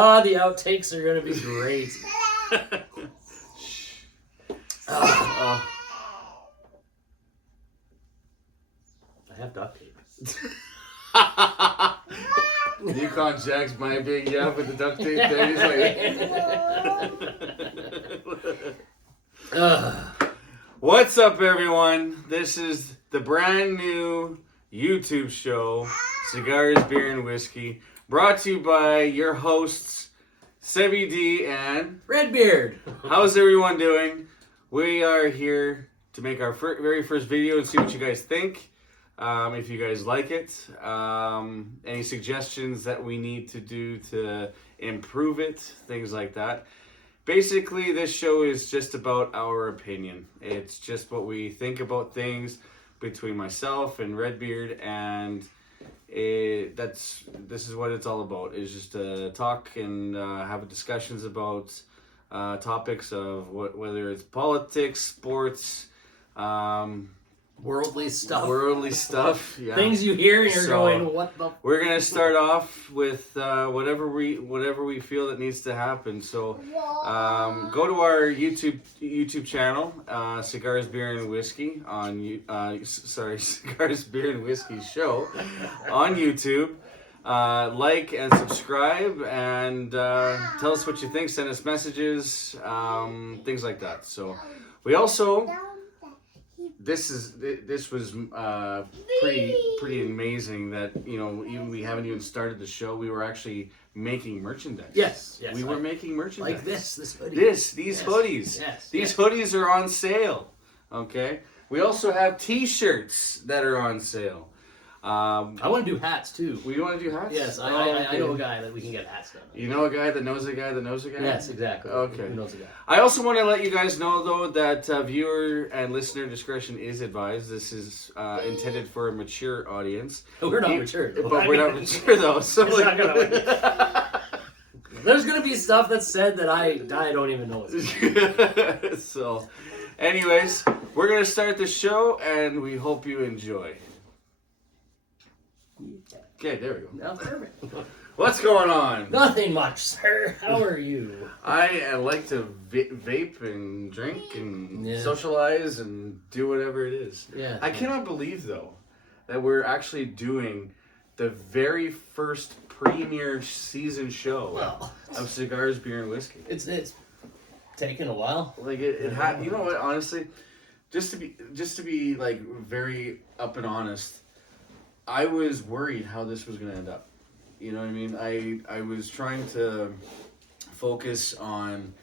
Oh, the outtakes are gonna be great. I have duct tape. Yukon Jack's my big with the duct tape there. He's like, what's up, everyone? This is the brand new YouTube show, Cigars, Beer, and Whiskey, brought to you by your hosts, Sebby D and Redbeard. How's everyone doing? We are here to make our very first video and see what you guys think. If you guys like it, any suggestions that we need to do to improve it, things like that. Basically, this show is just about our opinion. It's just what we think about things between myself and Redbeard, and this is what it's all about. It's just to talk and have discussions about topics of whether it's politics, sports, Worldly stuff. Yeah. Things you hear and you're going, what the? We're gonna start off with whatever we feel that needs to happen. So, go to our YouTube channel, Cigars, Beer, and Whiskey Cigars, Beer, and Whiskey Show on YouTube. Like and subscribe, and tell us what you think. Send us messages, things like that. So, we also. This was pretty amazing that, you know, even we haven't even started the show. We were actually making merchandise. Yes. We were making merchandise. Like this hoodie. These yes. hoodies. Yes. These hoodies are on sale. Okay. We also have T-shirts that are on sale. I want to do hats too. We want to do hats? Yes, I know a guy that we can get hats done. You know a guy that knows a guy that knows a guy? Yes, exactly. Okay. Who knows a guy? I also want to let you guys know, though, that viewer and listener discretion is advised. This is intended for a mature audience. We're not mature. But we're not mature, though. So there's going to be stuff that's said that I don't even know. So, anyways, we're going to start the show, and we hope you enjoy. Okay, there we go. Now, perfect. What's going on? Nothing much, sir. How are you? I like to vape and drink and socialize and do whatever it is. Yeah. I cannot believe, though, that we're actually doing the very first premiere season show of Cigars, Beer, and Whiskey. It's taken a while. Like it had. You know what? Honestly, just to be like very up and honest, I was worried how this was going to end up. You know what I mean? I was trying to focus on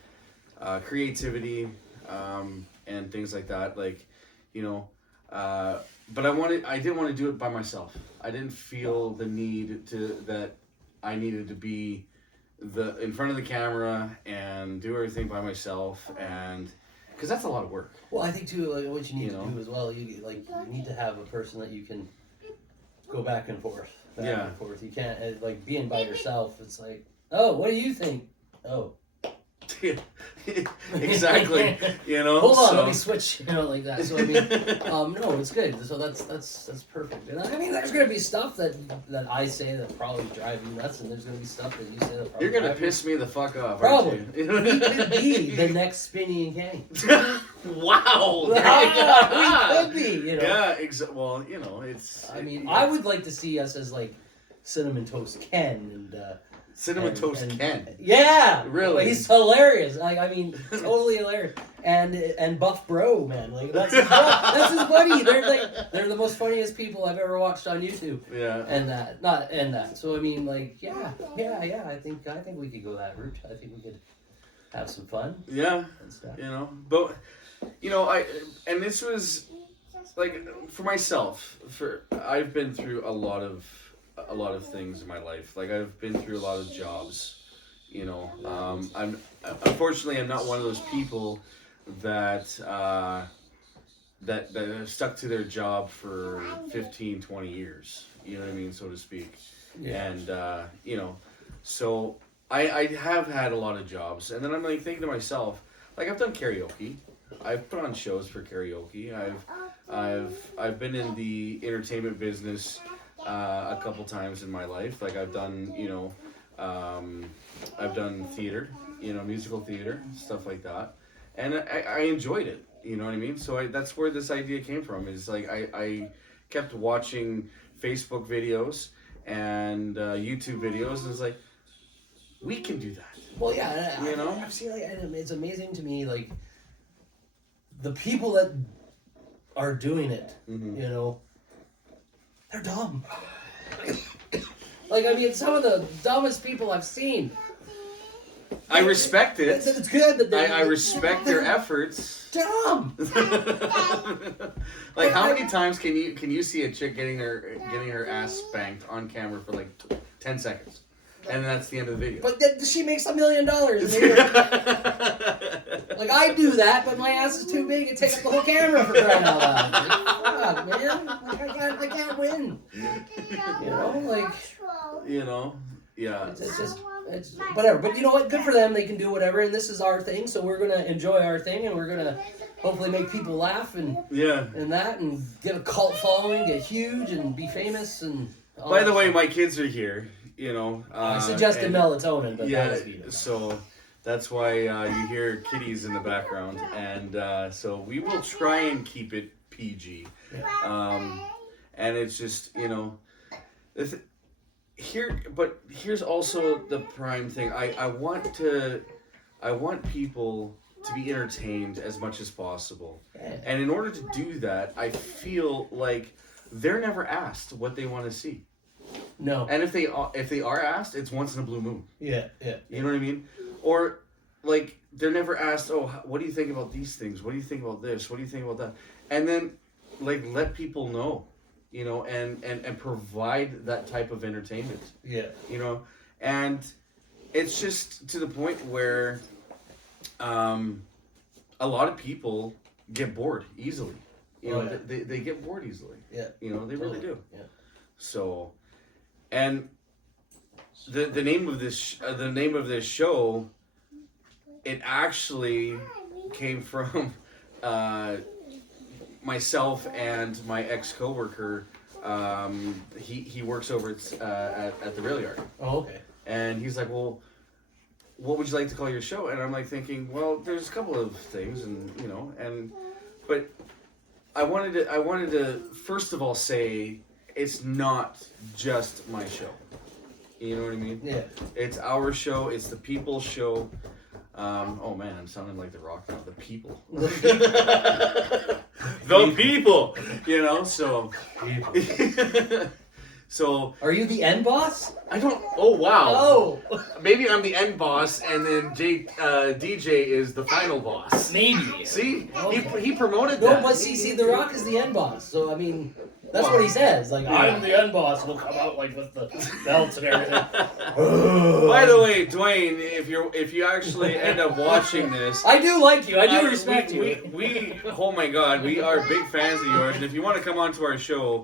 creativity and things like that. Like, you know, but I didn't want to do it by myself. I didn't feel the need that I needed to be in front of the camera and do everything by myself, and because that's a lot of work. Well, I think too, like what you need to do as well. You need to have a person that you can go back and forth. You can't, like, being by yourself, it's like, oh, what do you think? Oh. Exactly. You know? Hold on, let me switch, like that. So, I mean, no, it's good. So that's perfect. And I mean, there's going to be stuff that I say that probably drive you nuts, and there's going to be stuff that you say that probably You're going to piss me the fuck off, probably. aren't you? We could be the next Spinny and Kang. Wow! We could be, Yeah, well, it's... I mean, I would like to see us as, like, Cinnamon Toast Ken and... Cinnamon Toast Ken. Yeah, really. He's hilarious. Like, I mean, totally hilarious. And Buff Bro, man, like that's his buddy. They're the most funniest people I've ever watched on YouTube. Yeah. And that. So I mean, like, yeah. I think we could go that route. I think we could have some fun. Yeah. And stuff. But and this was like for myself. I've been through a lot of things in my life. Like, I've been through a lot of jobs, I'm unfortunately I'm not one of those people that have stuck to their job for 15, 20 years, you know what I mean, so to speak. Yeah. And so I have had a lot of jobs, and then I'm like thinking to myself, like, I've done karaoke. I've put on shows for karaoke. I've been in the entertainment business a couple times in my life. Like, I've done, I've done theater, musical theater, stuff like that, and I enjoyed it. You know what I mean? So that's where this idea came from. Is like I kept watching Facebook videos and YouTube videos, and it's like, we can do that. Well, yeah, I've seen and it's amazing to me, like the people that are doing it. They're dumb. Like, I mean, some of the dumbest people I've seen. I respect it. It's good that I respect their efforts. Dumb. Like, how many times can you see a chick getting her ass spanked on camera for like 10 seconds, and that's the end of the video? But then she makes $1 million. Like, I do that, but my ass is too big to take up the whole camera for crying out loud. Like, fuck, man. Like, I can't win. Yeah. It's just, it's whatever. But you know what? Good for them. They can do whatever. And this is our thing, so we're gonna enjoy our thing, and we're gonna hopefully make people laugh and that, and get a cult following, get huge, and be famous. And by the way, my kids are here. I suggested melatonin, but yeah, so that's why you hear kitties in the background, and so we will try and keep it PG. And it's just but here's also the prime thing. I want people to be entertained as much as possible, and in order to do that, I feel like they're never asked what they want to see. No. And if they are asked, it's once in a blue moon. Yeah. You know what I mean? Or like they're never asked, "Oh, what do you think about these things? What do you think about this? What do you think about that?" And then like let people know, and provide that type of entertainment. Yeah. And it's just to the point where a lot of people get bored easily. They get bored easily. Yeah. They really do. Yeah. So, and the name of this show, it actually came from myself and my ex-coworker. He works over at the rail yard. Oh, okay. And he's like, well, what would you like to call your show? And I'm like thinking, well, there's a couple of things, but I wanted to first of all say, it's not just my show. You know what I mean? Yeah. It's our show. It's the people's show. Oh man, I'm sounding like The Rock now. The people. The people. So. So. Are you the end boss? I don't. Oh wow. Oh. Maybe I'm the end boss, and then DJ is the final boss. Maybe. See, okay. he promoted that. No, but see, The Rock is the end boss. So I mean. That's what he says. Like, I'm the end boss. We'll come out like with the belts and everything. By the way, Dwayne, if you actually end up watching this, I do like you. I do respect you. We oh my God, we are big fans of yours. And if you want to come on to our show,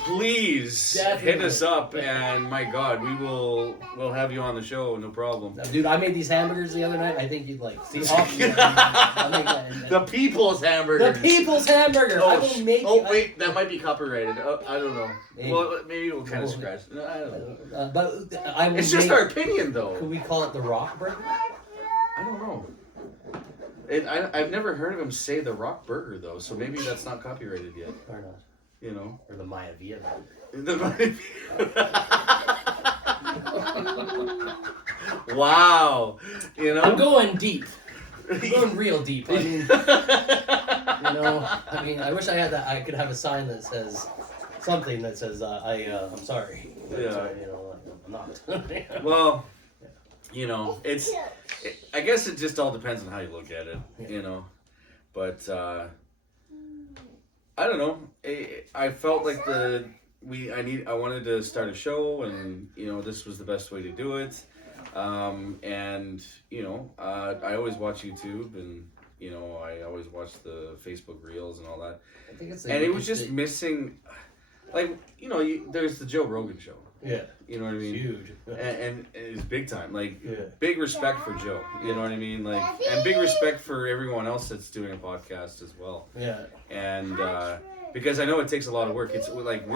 please hit us up. And my God, we'll have you on the show, no problem. Dude, I made these hamburgers the other night. I think you'd like. See, the people's hamburger. The people's hamburger. I will make. Oh wait, that might be copyrighted. I don't know. Maybe. Well, maybe we'll kind of scratch. No, I don't know. But I will. It's just our opinion, though. Could we call it the Rock Burger? I don't know. I've never heard of him say the Rock Burger though, so maybe that's not copyrighted yet. Or not. Or the Maya Villa Burger. The Maya Wow. I'm going deep. I'm going real deep. I mean, I wish I had that. I could have a sign that says something that says, "I'm sorry." But, I'm not. Well, I guess it just all depends on how you look at it, But I don't know. I felt like I wanted to start a show, and this was the best way to do it. And I always watch YouTube, and I always watch the Facebook Reels and all that. I think it's and it was just missing, there's the Joe Rogan show. Yeah. You know what I mean? It's huge. And it's big time. Big respect for Joe. You know what I mean? And big respect for everyone else that's doing a podcast as well. Yeah. And because I know it takes a lot of work. It's like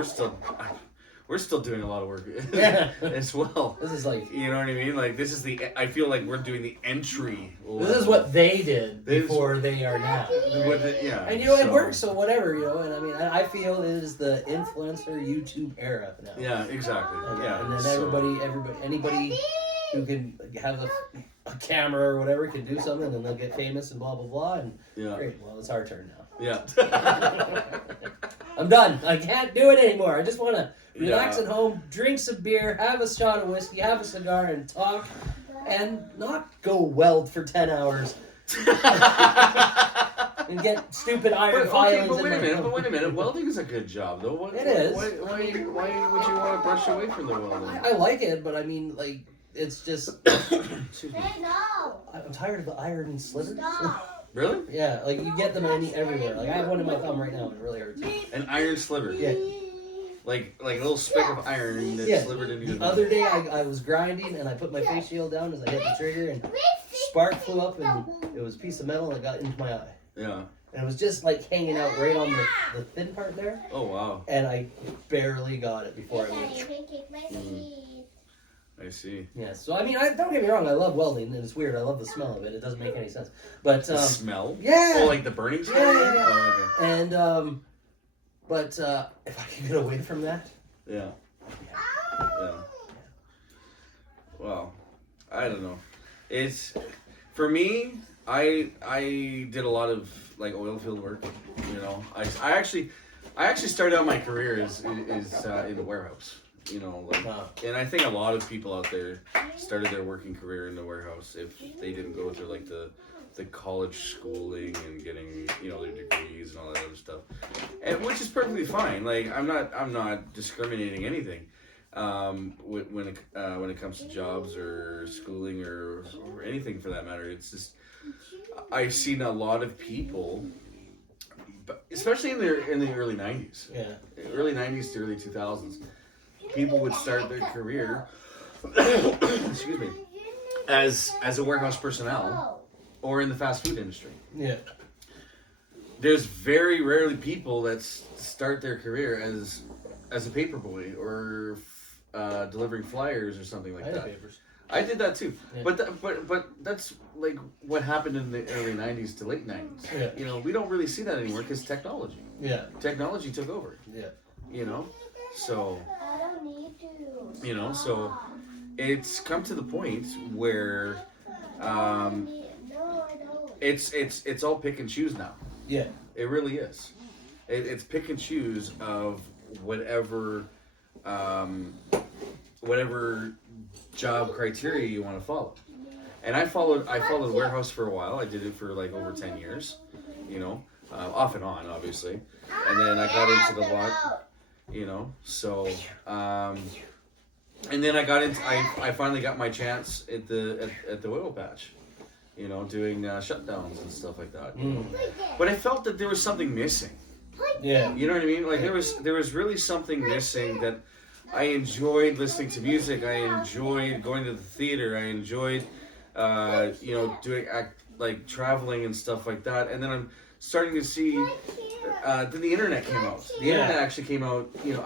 we're still doing a lot of work Yeah. as well. This is like, You know what I mean? Like this is I feel like we're doing the entry level. this is what they did before they are now. Yeah. And you know, it works, so whatever, you know, and I mean, I feel it is the influencer YouTube era now. Yeah, exactly. Yeah. And then anybody who can have a camera or whatever can do something, and they'll get famous and blah, blah, blah, and great, well, it's our turn now. Yeah. I'm done. I can't do it anymore. I just want to relax at home, drink some beer, have a shot of whiskey, have a cigar, and talk, and not go weld for 10 hours. And get stupid iron filings. But wait a minute. Welding is a good job, though. It is. Why would you want to brush away from the welding? I like it, but I mean, like, it's just... I'm tired of the iron slivers. Really? Yeah, like, you get them everywhere. Like, I have one in my thumb right now, and it really hurts. An iron sliver? Yeah. Like a little speck of iron that's slivered into your... The other day, I was grinding, and I put my face shield down as I hit the trigger, and spark flew up, and it was a piece of metal that got into my eye. Yeah. And it was just, like, hanging out right on the thin part there. Oh, wow. And I barely got it before I went... I see. Yeah, so I mean, don't get me wrong, I love welding, and it's weird, I love the smell of it, it doesn't make any sense. But, the smell? Yeah! Oh, like the burning smell? Yeah. Oh, okay. And, but, if I can get away from that... Yeah. Well, I don't know. It's... For me, I did a lot of, like, oil field work, you know. I actually started out my career is in the warehouse. You know, like, and I think a lot of people out there started their working career in the warehouse if they didn't go through like the college schooling and getting, you know, their degrees and all that other stuff, and which is perfectly fine. Like I'm not discriminating anything when it comes to jobs or schooling or anything for that matter. It's just I've seen a lot of people, especially in the early 90s, early 90s to early 2000s. People would start their career, excuse me, as a warehouse personnel or in the fast food industry. Yeah. There's very rarely people that start their career as a paper boy or delivering flyers or something like that. Papers. I did that too, Yeah. but that's like what happened in the early 90s to late 90s. Yeah. You know, we don't really see that anymore because technology. Yeah. Technology took over. Yeah. You know, so it's come to the point where it's all pick and choose now. Yeah. It really is. It's pick and choose of whatever job criteria you want to follow. And I followed warehouse for a while. I did it for like over 10 years, you know, off and on, obviously. And then I got into the lot, you know, so, and then I finally got my chance at the oil patch, you know, doing shutdowns and stuff like that. Mm. But I felt that there was something missing. Yeah. You know what I mean? Like there was really something missing that I enjoyed listening to music. I enjoyed going to the theater. I enjoyed, you know, doing like traveling and stuff like that. And then I'm starting to see, then the internet came out. The internet actually came out, you know,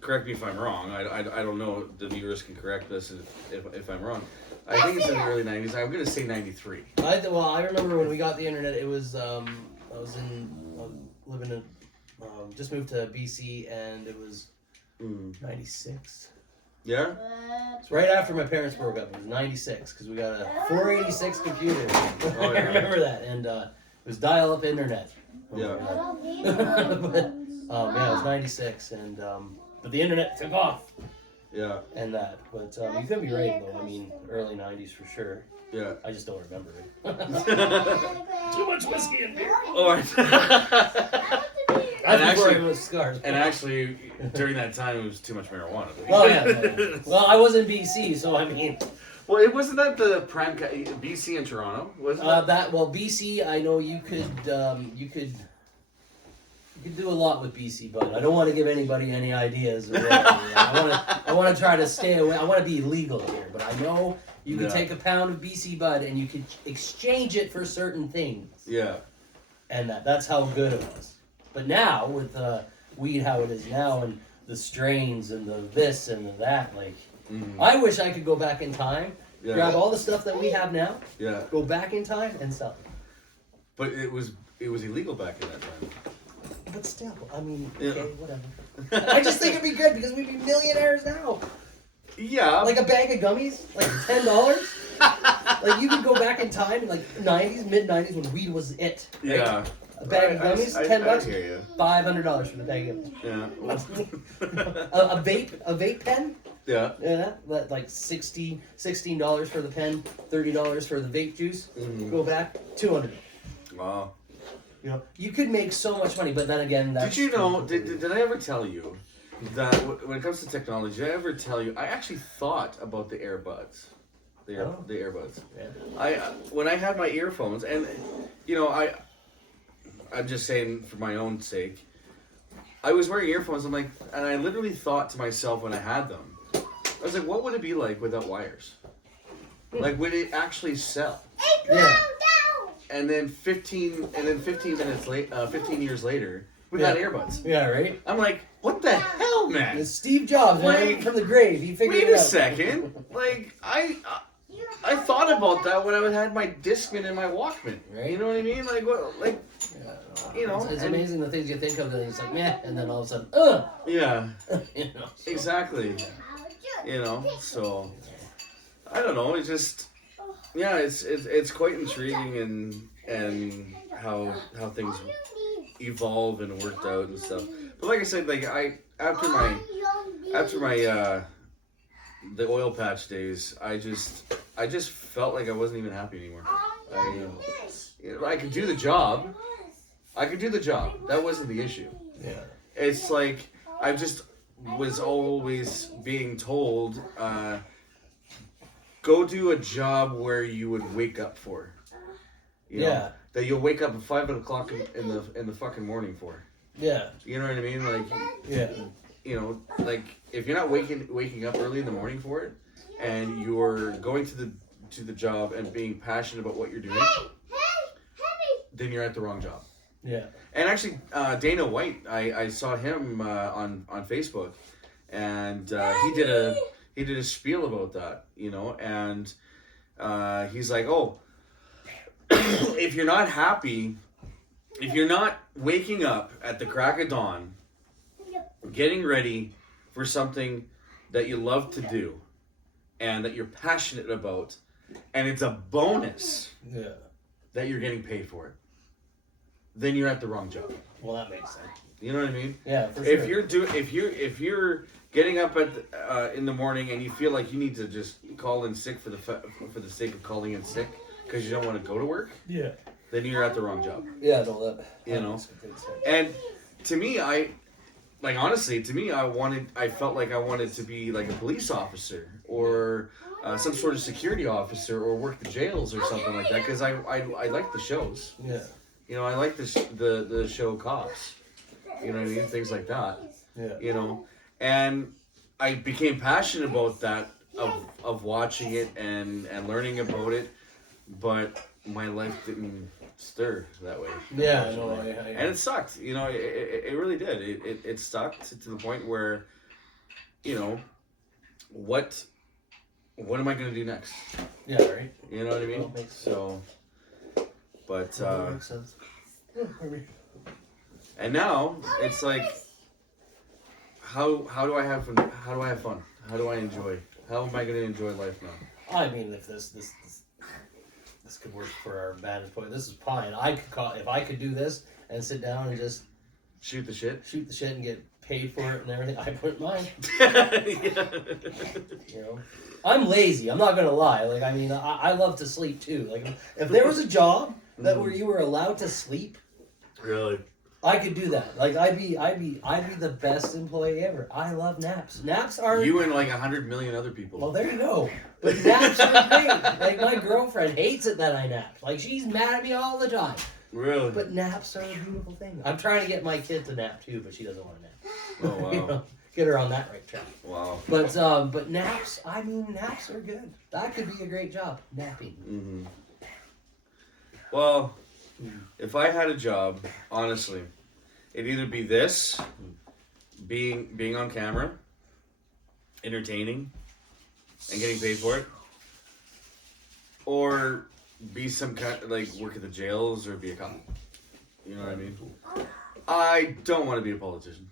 correct me if I'm wrong. I don't know. The viewers can correct this if I'm wrong. I think it's in the early 90s. I'm going to say 93. I remember when we got the internet, it was, I was living in, just moved to BC, and it was 96. Yeah? It's right after my parents broke up. It was 96, because we got a 486 computer. Oh, yeah. I remember that, and it was dial-up internet. Yeah. But, yeah, it was 96, and but the internet took off. Yeah. And that, but you could be right though. I mean, early 90s for sure. Yeah. I just don't remember it. Too much whiskey and beer. Oh, and actually, during that time, it was too much marijuana. Oh yeah. Well, I was in BC, so I mean. Well, it wasn't that the prime BC and Toronto, wasn't it? Well, BC, I know you could do a lot with BC, but I don't want to give anybody any ideas. Or I want to try to stay away. I want to be legal here, but I know you can take a pound of BC bud and you can exchange it for certain things. Yeah. And that's how good it was. But now with weed how it is now, and the strains and the this and the that. Like, I wish I could go back in time, grab all the stuff that we have now, go back in time and sell it. But it was illegal back in that time. But still, I mean, okay, whatever. I just think it'd be good because we'd be millionaires now. Yeah. Like a bag of gummies, like $10. Like you could go back in time, like mid 90s when weed was it. Right? Yeah. A bag of gummies, $10. I hear you. $500 for the bag of gummies. Yeah. a vape pen. Yeah. Yeah. Like $16 for the pen, $30 for the vape juice. Go back, $200. Wow. You know, you could make so much money, but then again, that's... Did you know, did I ever tell you that when it comes to technology, did I ever tell you, I actually thought about the earbuds. The earbuds. Yeah. When I had my earphones, and, you know, I'm just saying for my own sake, I was wearing earphones, and I literally thought to myself when I had them, I was like, what would it be like without wires? Like, would it actually sell? Yeah. And then 15 years later, we got earbuds. Yeah, right? I'm like, what the hell, man? It's Steve Jobs, man, from the grave. He figured it out. Wait a second. Like, I thought about that when I had my Discman and my Walkman. Right? You know what I mean? Like, what? Like, you know. It's amazing the things you think of, and it's like, meh, and then all of a sudden, Yeah. You know, so. Exactly. You know, so, I don't know, it's just... Yeah, it's quite intriguing and how things evolve and worked out and stuff. But like I said, like after my the oil patch days, I just felt like I wasn't even happy anymore. I could do the job. That wasn't the issue. Yeah. It's like I just was always being told. Go do a job where you would wake up for. You know, that you'll wake up at 5 o'clock in the fucking morning for. Yeah. You know what I mean? Like. Yeah. You know, like if you're not waking up early in the morning for it, and you're going to the job and being passionate about what you're doing, then you're at the wrong job. Yeah. And actually, Dana White, I saw him on Facebook, and he did a spiel about that, you know, and he's like, oh, if you're not happy, if you're not waking up at the crack of dawn, getting ready for something that you love to do and that you're passionate about, and it's a bonus that you're getting paid for it, then you're at the wrong job. Well, that makes sense. You know what I mean? Yeah, for sure. If you're getting up in the morning and you feel like you need to just call in sick for the sake of calling in sick because you don't want to go to work, then you're at the wrong job. Yeah, no, that you know. And to me, I felt like I wanted to be like a police officer or some sort of security officer or work the jails or something like that because I like the shows. Yeah. You know, I like the show Cops. You know what I mean? Things like that. Yeah. You know, and I became passionate about that of watching it and learning about it, but my life didn't stir that way. Yeah, no, and it sucked. You know, it really did. It sucked to the point where, you know, what am I gonna do next? Yeah, right. You know what I mean? Well, makes sense. So, but that makes sense. And now it's like, how do I have fun? How do I have fun? How do I enjoy? How am I gonna enjoy life now? I mean, if this could work for our vantage point, this is fine. If I could do this and sit down and just shoot the shit and get paid for it and everything, I put mine. You know, I'm lazy. I'm not gonna lie. Like, I mean, I love to sleep too. Like, if there was a job where you were allowed to sleep, really, I could do that. Like, I'd be the best employee ever. I love naps. Naps are you and like 100 million other people. Well, there you go. But naps are great. Like, my girlfriend hates it that I nap. Like, she's mad at me all the time. Really? But naps are a beautiful thing. I'm trying to get my kid to nap too, but she doesn't want to nap. Oh wow. You know, get her on that right track. Wow. But naps. I mean, naps are good. That could be a great job. Napping. Mm-hmm. Well, if I had a job, honestly, it'd either be this being on camera, entertaining, and getting paid for it, or be some kind like work at the jails or be a cop. You know what I mean? I don't want to be a politician.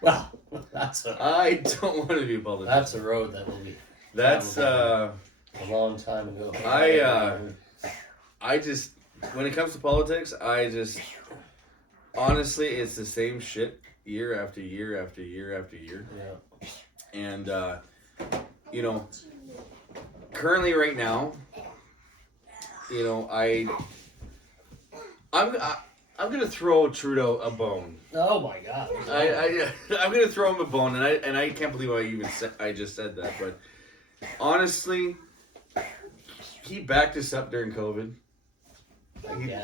Well, I don't want to be a politician. That's a road that will be. That's a long time ago. I just when it comes to politics, I just honestly it's the same shit year after year after year after year. Yeah. And you know, currently right now, you know, I'm gonna throw Trudeau a bone. Oh my God! I'm gonna throw him a bone, and I can't believe I just said that. But honestly, he backed us up during COVID.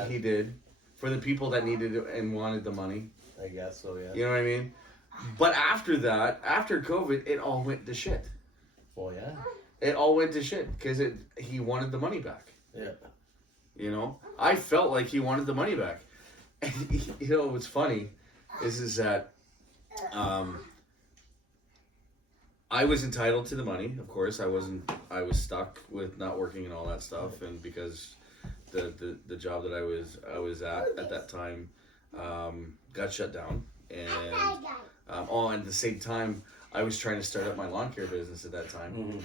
He did for the people that needed it and wanted the money. I guess so. Yeah. You know what I mean? But after that, after COVID, it all went to shit. Well, yeah. It all went to shit because he wanted the money back. Yeah. You know, I felt like he wanted the money back. And, you know, what's funny is that I was entitled to the money. Of course, I was stuck with not working and all that stuff, and because the job that I was at that time got shut down, and at the same time I was trying to start up my lawn care business at that time. Mm-hmm.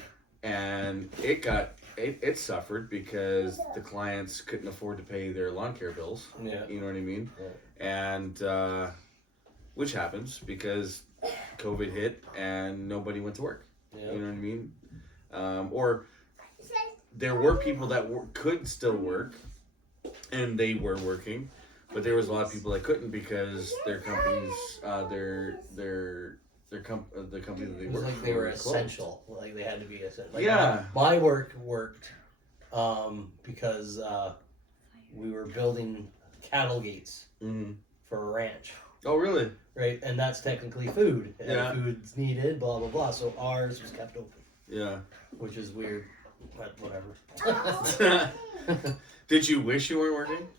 And it suffered because the clients couldn't afford to pay their lawn care bills. Yeah. You know what I mean? Yeah. And which happens because COVID hit and nobody went to work. Yeah. You know what I mean? Or there were people that could still work and they were working, but there was a lot of people that couldn't because their companies, the company that they it was worked like for they were closed. essential. Like they had to be essential. Like Yeah. My work worked because we were building cattle gates for a ranch. Oh, really? Right, and that's technically food. And Yeah. food's needed, blah blah blah. So ours was kept open. Yeah. Which is weird, but whatever. Did you wish you weren't working?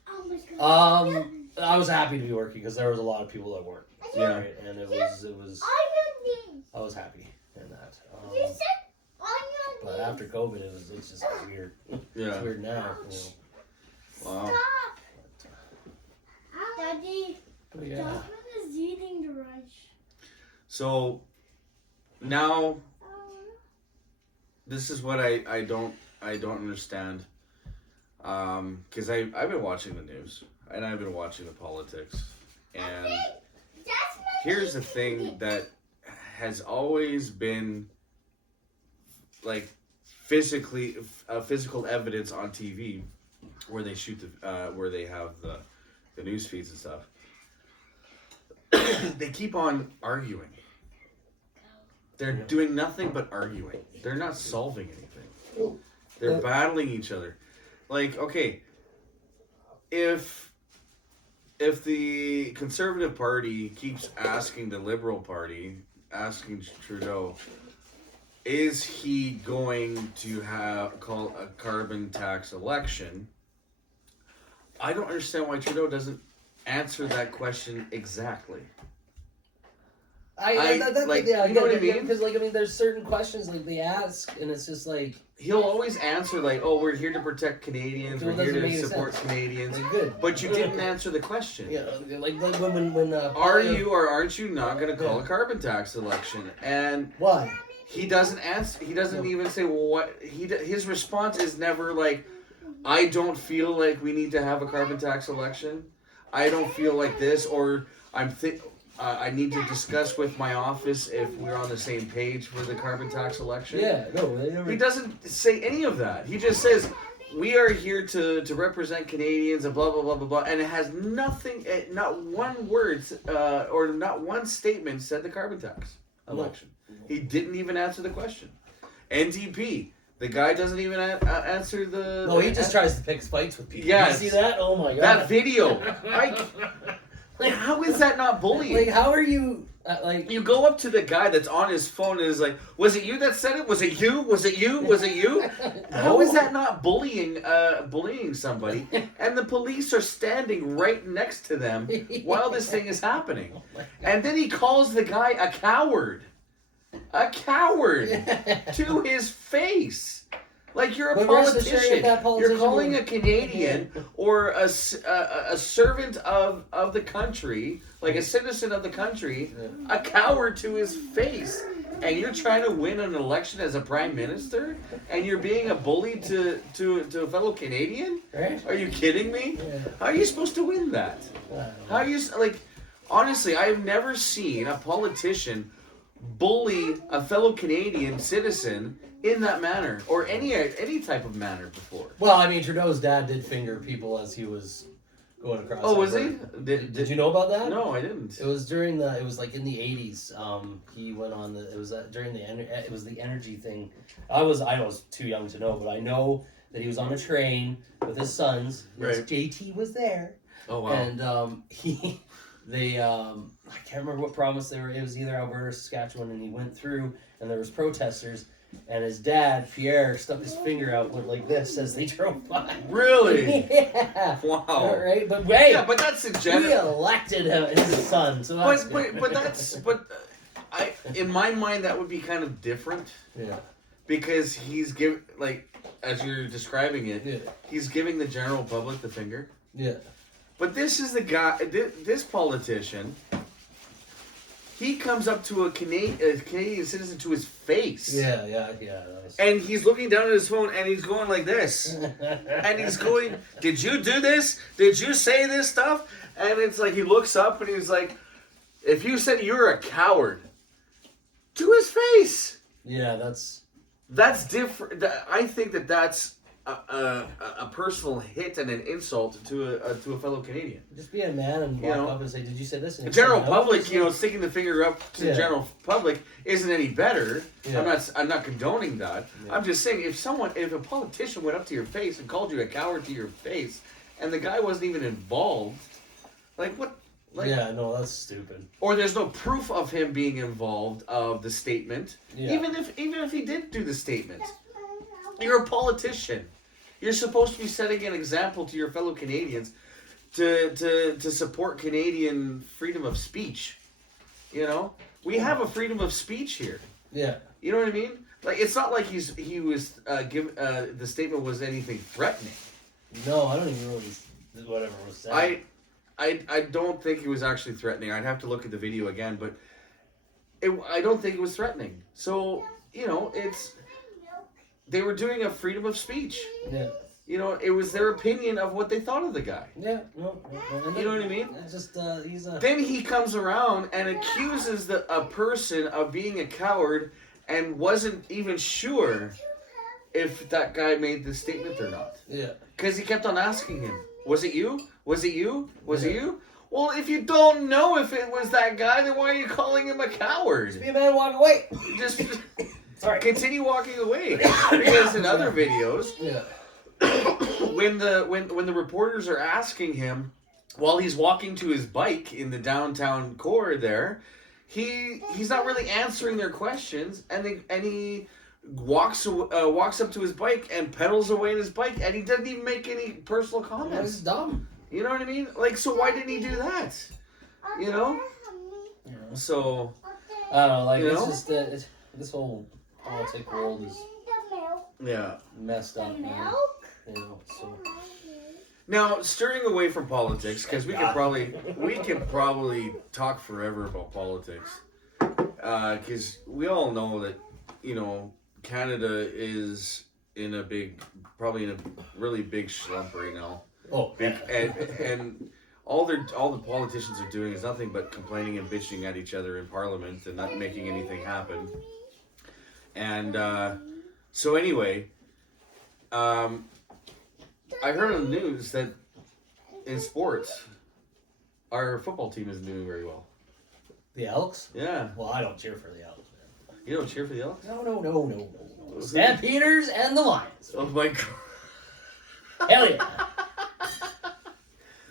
I was happy to be working because there was a lot of people that weren't. Yeah. Right? And it was. I was happy in that. But after COVID, it's just weird. Yeah. It's weird now. You know. Wow. Daddy, But yeah. Jasmine is eating the rice. So now this is what I don't understand. Because I've been watching the news and I've been watching the politics, and here's the thing that has always been like physical evidence on TV where they shoot where they have the news feeds and stuff. They keep on arguing. They're doing nothing but arguing. They're not solving anything. They're battling each other. Like, okay, if the Conservative Party keeps asking the Liberal Party, asking Trudeau, is he going to call a carbon tax election? I don't understand why Trudeau doesn't answer that question exactly. You know what I mean? Because there's certain questions like they ask, and it's just like he'll always answer like, "Oh, we're here to protect Canadians. We're here to support Canadians." Like, good, but you didn't answer the question. Yeah, like when are you or aren't you not going to call a carbon tax election? And why? He doesn't answer. He doesn't even say, "Well, what?" His response is never like, "I don't feel like we need to have a carbon tax election. I don't feel like this," or I need to discuss with my office if we're on the same page for the carbon tax election. Yeah, no. He doesn't say any of that. He just says, we are here to represent Canadians and blah, blah, blah, blah, blah. And it has nothing, not one word or not one statement said the carbon tax election. No. He didn't even answer the question. NDP, the guy doesn't even answer the... No, he just tries to pick fights with people. Yes. You see that? Oh my God. That video. Like, how is that not bullying? Like, how are you Like you go up to the guy that's on his phone and is like, "Was it you that said it? Was it you? Was it you? Was it you?" How is that not bullying somebody? And the police are standing right next to them while this thing is happening. And then he calls the guy a coward. A coward to his face. Like, you're a politician. You're calling a Canadian or a servant of the country, like a citizen of the country, a coward to his face. And you're trying to win an election as a prime minister? And you're being a bully to a fellow Canadian? Right. Are you kidding me? Yeah. How are you supposed to win that? How are you, like, honestly, I've never seen a politician bully a fellow Canadian citizen in that manner, or any type of manner before. Well, I mean, Trudeau's dad did finger people as he was going across. Oh, was he? Did you know about that? No, I didn't. It was during it was like in the 80s. He went on it was during it was the energy thing. I was too young to know, but I know that he was on a train with his sons. Right. JT was there. Oh, wow. And I can't remember what province they were. It was either Alberta or Saskatchewan, and he went through, and there was protesters. And his dad, Pierre, stuck his finger out went like this as they drove by. Really? Yeah. Wow. Right? But wait. Yeah, but that's a He elected him his son, so that's in my mind that would be kind of different. Yeah. Because he's as you're describing it, he's giving the general public the finger. Yeah. But this is the guy, this politician. He comes up to a Canadian citizen to his face. Yeah. Nice. And he's looking down at his phone and he's going like this. And he's going, "Did you do this? Did you say this stuff?" And it's like he looks up and he's like, "If you said you're a coward," to his face. Yeah, that's different. I think that's a personal hit and an insult to a fellow Canadian. Just be a man and walk up and say, "Did you say this?" And the general public, sticking the finger up to the general public isn't any better. Yeah. I'm not condoning that. Yeah. I'm just saying if a politician went up to your face and called you a coward to your face, and the guy wasn't even involved, like what? Like, yeah, no, that's stupid. Or there's no proof of him being involved of the statement. Yeah. Even if he did do the statement, you're a politician. You're supposed to be setting an example to your fellow Canadians to support Canadian freedom of speech. We have a freedom of speech here. Yeah. You know what I mean? Like, it's not like the statement was anything threatening. No, I don't even know whatever was said. I don't think it was actually threatening. I'd have to look at the video again, but I don't think it was threatening. So, they were doing a freedom of speech. Yeah. It was their opinion of what they thought of the guy. Yeah. No. You know what I mean? It's just Then he comes around and accuses a person of being a coward and wasn't even sure if that guy made the statement or not. Yeah. Because he kept on asking him, "Was it you? Was it you? Was it you?" Well, if you don't know if it was that guy, then why are you calling him a coward? Just be a man and walk away. Just sorry. Continue walking away. Because in other videos, when the reporters are asking him while he's walking to his bike in the downtown core there, he's not really answering their questions, and he walks up to his bike and pedals away on his bike, and he doesn't even make any personal comments. That's dumb. You know what I mean? Like, so why didn't he do that? So I don't know. Like, it's just this whole politic world is messed up, man. So. Now, steering away from politics, because we can probably talk forever about politics, because we all know that Canada is probably in a really big slump right now. Oh, and all the politicians are doing is nothing but complaining and bitching at each other in Parliament and not making anything happen. And so anyway, I heard on the news that in sports, our football team isn't doing very well. The Elks? Yeah. Well, I don't cheer for the Elks, man. You don't cheer for the Elks? No. Stampeders and the Lions. Oh my God. Hell yeah.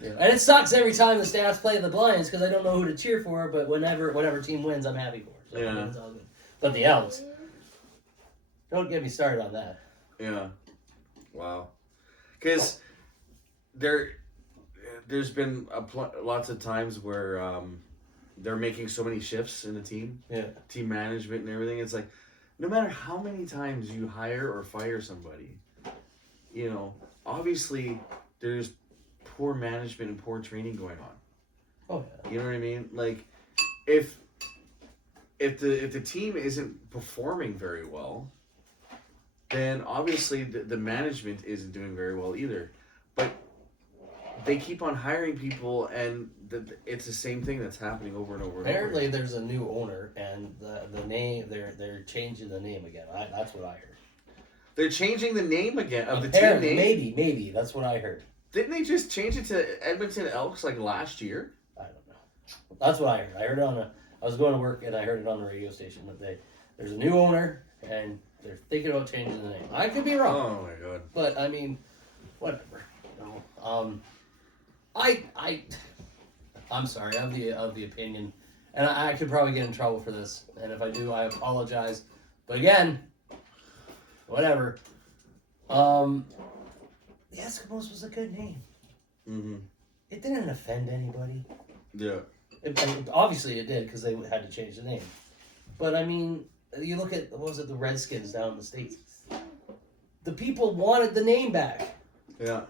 Yeah. And it sucks every time the Staffs play the Lions because I don't know who to cheer for, but whatever team wins, I'm happy for. So Yeah. it's all good. But the Elks, don't get me started on that. Yeah. Wow. Because there's been lots of times where they're making so many shifts in the team. Yeah. Team management and everything. It's like, no matter how many times you hire or fire somebody, you know, obviously there's poor management and poor training going on. Oh yeah. You know what I mean? Like, if the team isn't performing very well, then obviously the management isn't doing very well either. But they keep on hiring people, and it's the same thing that's happening over and over. Apparently, there's a new owner, and the name they're changing the name again. That's what I heard. They're changing the name again of the team name. Maybe that's what I heard. Didn't they just change it to Edmonton Elks like last year? I don't know. That's what I heard. I heard it I was going to work and I heard it on the radio station that there's a new owner and they're thinking about changing the name. I could be wrong. Oh my god. But I mean, whatever. No. I'm sorry. I'm of the opinion, and I could probably get in trouble for this. And if I do, I apologize. But again, whatever. The Eskimos was a good name. Mm-hmm. It didn't offend anybody. Yeah. Obviously it did because they had to change the name. But I mean, you look at, what was it, the Redskins down in the States. The people wanted the name back. Yeah.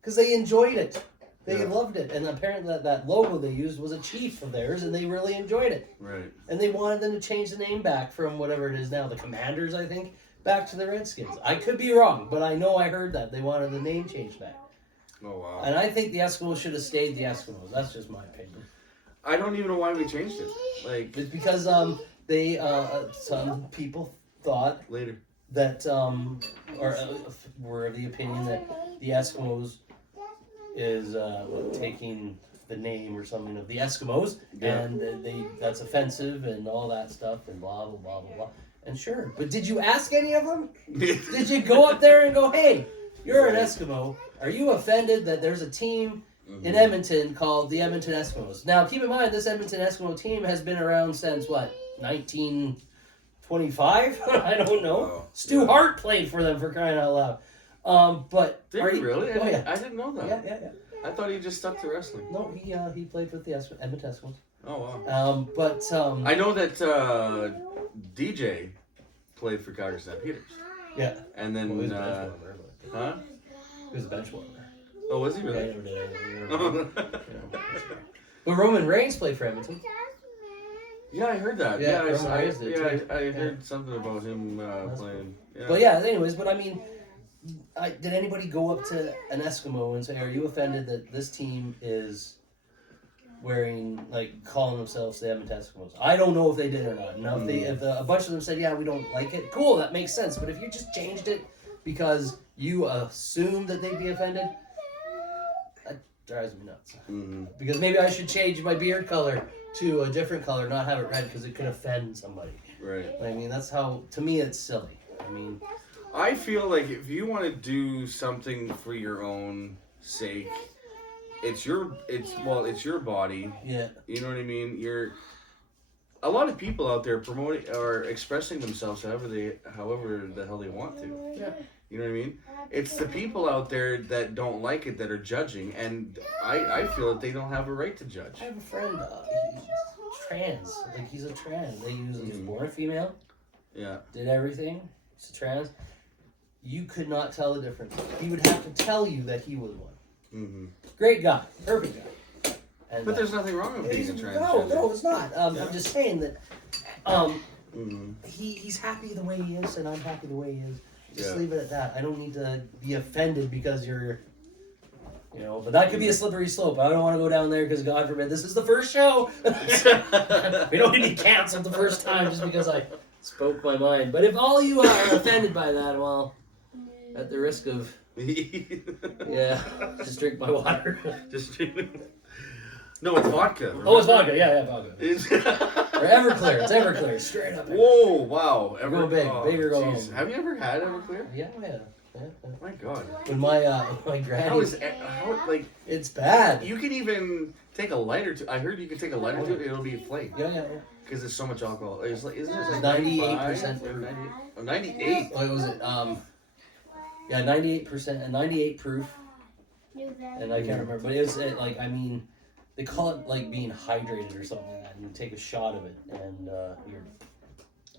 Because they enjoyed it. They Yeah. loved it. And apparently that logo they used was a chief of theirs and they really enjoyed it. Right. And they wanted them to change the name back from whatever it is now, the Commanders, I think, back to the Redskins. I could be wrong, but I know I heard that. They wanted the name changed back. Oh, wow. And I think the Eskimos should have stayed the Eskimos. That's just my opinion. I don't even know why we changed it. Like, It's because they some people thought later. that were of the opinion that the Eskimos is taking the name or something of the Eskimos, Yeah. and that's offensive and all that stuff and blah blah blah blah blah. And sure, but did you ask any of them? Did you go up there and go, hey, you're an Eskimo. Are you offended that there's a team in Edmonton called the Edmonton Eskimos? Now, keep in mind, this Edmonton Eskimo team has been around since, what, 1925? I don't know. Wow. Stu Hart played for them, for crying out loud. But Did are he you really? Oh, yeah. I didn't know that. Yeah. I thought he just stuck to wrestling. No, he played with the Edmonton Eskimos. Oh, wow. I know that DJ played for Calgary Stampeders. Yeah. And then, Well, he was a bench warmer, but huh? he was a bench warmer. Oh, was he Yeah, really? he never did anything. But Roman Reigns played for Edmonton. Yeah, I heard that. Yeah, I Roman Reigns did too. I heard something about him playing. Yeah. But yeah, anyways, but I mean, did anybody go up to an Eskimo and say, are you offended that this team is wearing, like, calling themselves the Edmonton Eskimos? I don't know if they did or not. Now, if a bunch of them said, yeah, we don't like it, cool, that makes sense. But if you just changed it because you assumed that they'd be offended, that drives me nuts. Mm-hmm. Because maybe I should change my beard color to a different color, not have it red, because it could offend somebody. Right. I mean, that's how, to me, it's silly. I mean, I feel like if you want to do something for your own sake, it's your body. yeah. You know what I mean? A lot of people out there promoting or expressing themselves however the hell they want to. Yeah. You know what I mean? It's the people out there that don't like it that are judging, and I feel that they don't have a right to judge. I have a friend, he's trans. Like, he's a trans. He was born a female, Yeah. did everything. He's a trans. You could not tell the difference. He would have to tell you that he was one. Mm-hmm. Great guy. Perfect guy. And, But there's nothing wrong with being a transgender. No, it's not. I'm just saying that Mm-hmm. he's happy the way he is, and I'm happy the way he is. Just Yeah. leave it at that. I don't need to be offended because you're, but that could be a slippery slope. I don't want to go down there because, God forbid, this is the first show. We don't need to be canceled the first time just because I spoke my mind. But if all you are offended by that, well, at the risk of, just drink my water. Just no, it's vodka. Oh, it's vodka. Yeah, vodka. It's Or Everclear. It's Everclear. Straight up. Whoa, wow. Go big. Big or go jeez. home. Have you ever had Everclear? Yeah. My God. When my granny, like it's bad. you can even take a lighter to. I heard you can take a lighter to it; it'll be flame. Yeah. Because there's so much alcohol. It's like, isn't it like 98% 98? Oh, 98. What was it? Yeah, 98%, 98 proof, and I can't remember, but it was like, I mean, they call it like being hydrated or something like that, and you take a shot of it, and you're.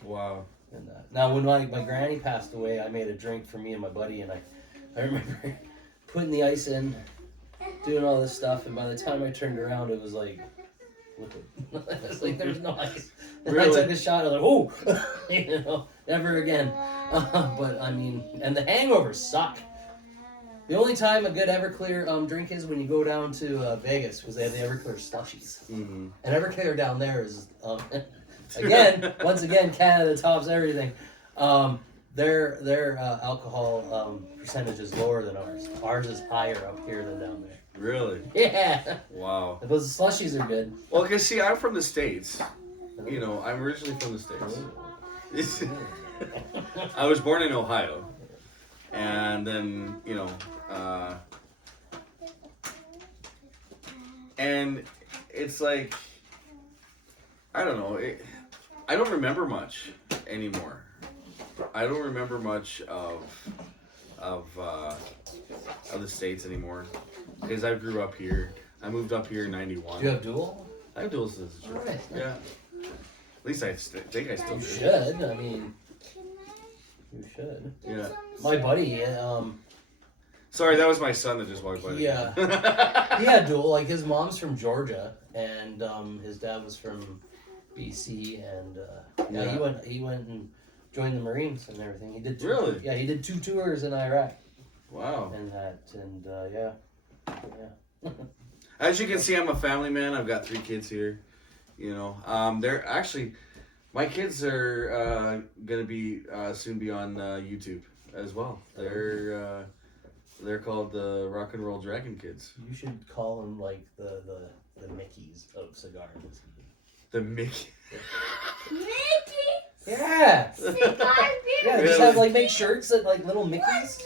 Wow. And now, when my granny passed away, I made a drink for me and my buddy, and I remember putting the ice in, doing all this stuff, and by the time I turned around, it was like liquid. It's like there's no ice. And Really? I took a shot. I was like, oh, you know, never again. But I mean, and the hangovers suck. The only time a good Everclear drink is when you go down to Vegas, because they have the Everclear slushies. Mm-hmm. And Everclear down there is once again, Canada tops everything. Their alcohol percentage is lower than ours. Ours is higher up here than down there. Really? Yeah. Wow. Those slushies are good. Well, because see, I'm from the States. You know, I'm originally from the States. I was born in Ohio. And then, you know, and it's like, I don't know, I don't remember much anymore. I don't remember much of the States anymore, because I grew up here. I moved up here in '91. Do you have dual? I have dual citizenship. Right. Yeah. At least I think I still You do. should. I mean, you should. Yeah. My buddy, Sorry, that was my son that just walked by. Yeah. he had dual. Like, his mom's from Georgia, and his dad was from BC, and Yeah. he went and joined the Marines and everything. He did Really? Yeah, he did 2 tours in Iraq. Wow. And yeah. As you can see, I'm a family man. I've got 3 kids here. You know, they're actually, my kids are gonna be soon be on YouTube as well. They're called the Rock and Roll Dragon Kids. You should call them like the Mickeys of Cigars. The Mickey. Mickey! Yeah. Cigars, Yeah, just have like make shirts that like little Mickeys.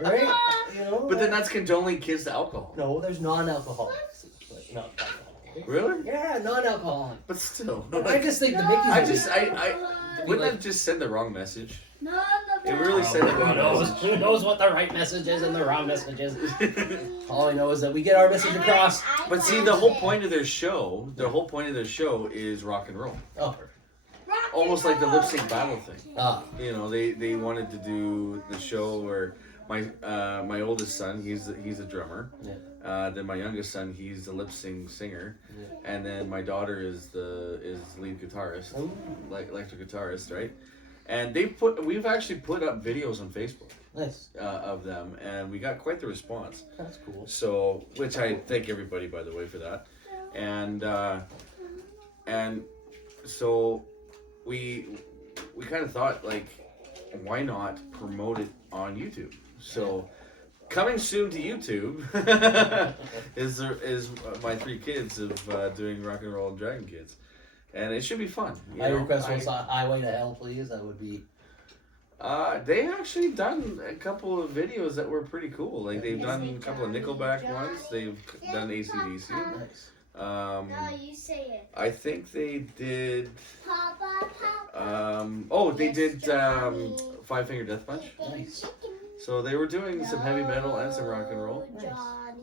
Right? You know? But then that's condoning kids to alcohol. No, there's non-alcoholics. Like, not alcoholic. Really? Yeah, non-alcoholic. But still. I just think the Mickeys. Wouldn't that just send the wrong message? No, It really said the wrong message. Who knows what the right message is and the wrong message is? All I know is that we get our message across. But see, the whole point of their show is rock and roll. Oh, Almost like the lip sync battle thing. ah, You know, they wanted to do the show where my oldest son, he's a drummer. Yeah. Then my youngest son, he's a lip sync singer. Yeah. And then my daughter is lead guitarist, Ooh. like electric guitarist, right? And we've actually put up videos on Facebook Nice. of them, and we got quite the response. That's cool. So, which I thank everybody, by the way, for that. And so we kind of thought, like, why not promote it on YouTube? So coming soon to YouTube is my 3 kids of doing Rock and Roll Dragon Kids, and it should be fun. I request was Highway to Hell, please. That would be. They actually done a couple of videos that were pretty cool. Like, they've done a couple of Nickelback ones. They've done AC/DC. Nice. No, you say it. I think they did. Papa, Papa. They did Five Finger Death Punch. Nice. So they were doing some heavy metal and some rock and roll. Nice.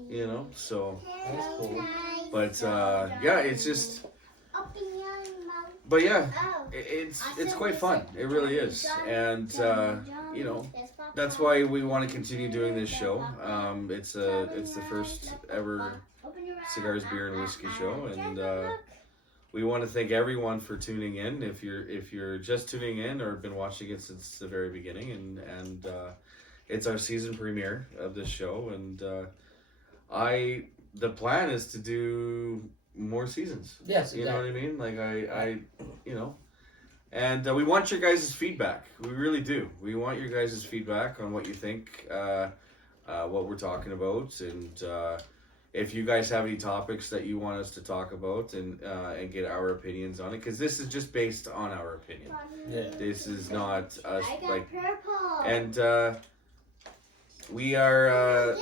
You know, so. That's cool. But yeah, it's just. But yeah, it's quite fun. It really is, and you know, that's why we want to continue doing this show. It's the first ever Cigars, Beer, and Whiskey show, and we want to thank everyone for tuning in. If you're just tuning in or been watching it since the very beginning, and it's our season premiere of this show, and the plan is to do more seasons. Yes, exactly. You know what I mean? Like I you know, and we want your guys' feedback. We really do. We want your guys' feedback on what you think, what we're talking about, and if you guys have any topics that you want us to talk about and get our opinions on it, because this is just based on our opinion. Yeah. This is not us I got like, purple. and we are.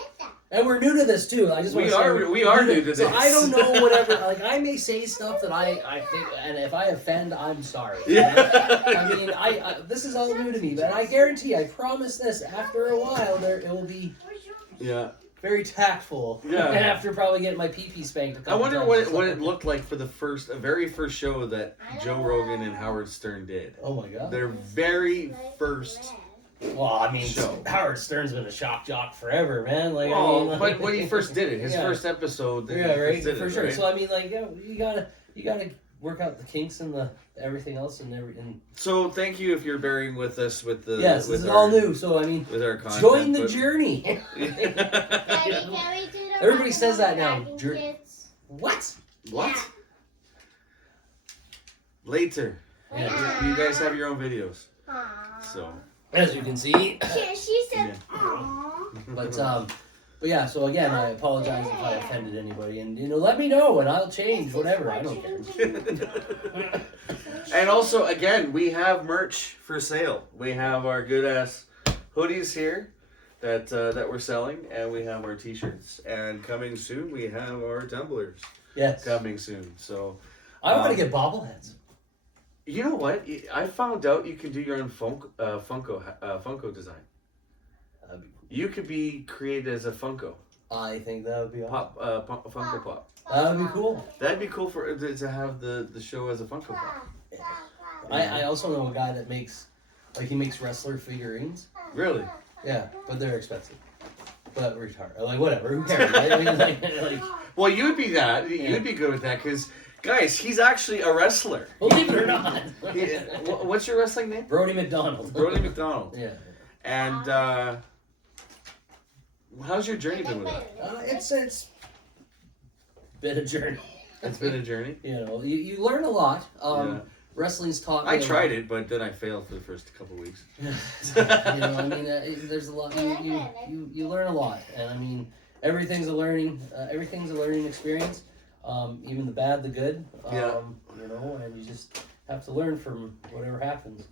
And we're new to this too. I just want to say We are new to this. So I don't know whatever. Like I may say stuff that I think, and if I offend, I'm sorry. Yeah. I mean, I this is all new to me, but I guarantee, I promise this. After a while, it will be Yeah. very tactful. Yeah. After probably getting my pee spanked. I wonder what it looked like for the very first show that Joe Rogan and Howard Stern did. Oh my god. Their very first. Well, I mean, show. Howard Stern's been a shock jock forever, man. Like, Oh, I mean, like, but when he first did it, his Yeah. first episode. That Yeah, he right, first did for it, sure. right? So I mean, like, yeah, you gotta work out the kinks and the everything else and everything. So thank you if you're bearing with us with the. Yes, with this is our, all new. So I mean, With our content, join the but- journey. Daddy, can we do the Everybody says that now. Dragon Kids? What? What? Later. Yeah. You guys have your own videos. Aw. So. As you can see, She said, Yeah. "Aw." but yeah. So again, I apologize if I offended anybody, and let me know, and I'll change whatever. I don't care. And also, again, we have merch for sale. We have our good ass hoodies here that we're selling, and we have our t-shirts. And coming soon, we have our tumblers Yes. coming soon. So, I want to get bobbleheads. you know what? I found out you can do your own Funko design. That'd be cool. You could be created as a Funko I think that would be awesome. Funko Pop. That would be cool. That'd be cool to have the show as a Funko Pop. I also know a guy that makes wrestler figurines. Really? Yeah, but they're expensive. But retarded. Like whatever. Who cares? I mean, like, Well, you'd be that. Yeah. You'd be good with that because, guys, he's actually a wrestler. believe it or not. What's your wrestling name? Brody McDonald. Brody McDonald. Yeah. And how's your journey been with that? It's been a journey. It's been a journey. You learn a lot. Yeah. Wrestling's taught me. I tried it, but then I failed for the first couple weeks. I mean, there's a lot. You learn a lot, and I mean, everything's a learning experience. Even the bad, the good. Yeah. And you just have to learn from whatever happens.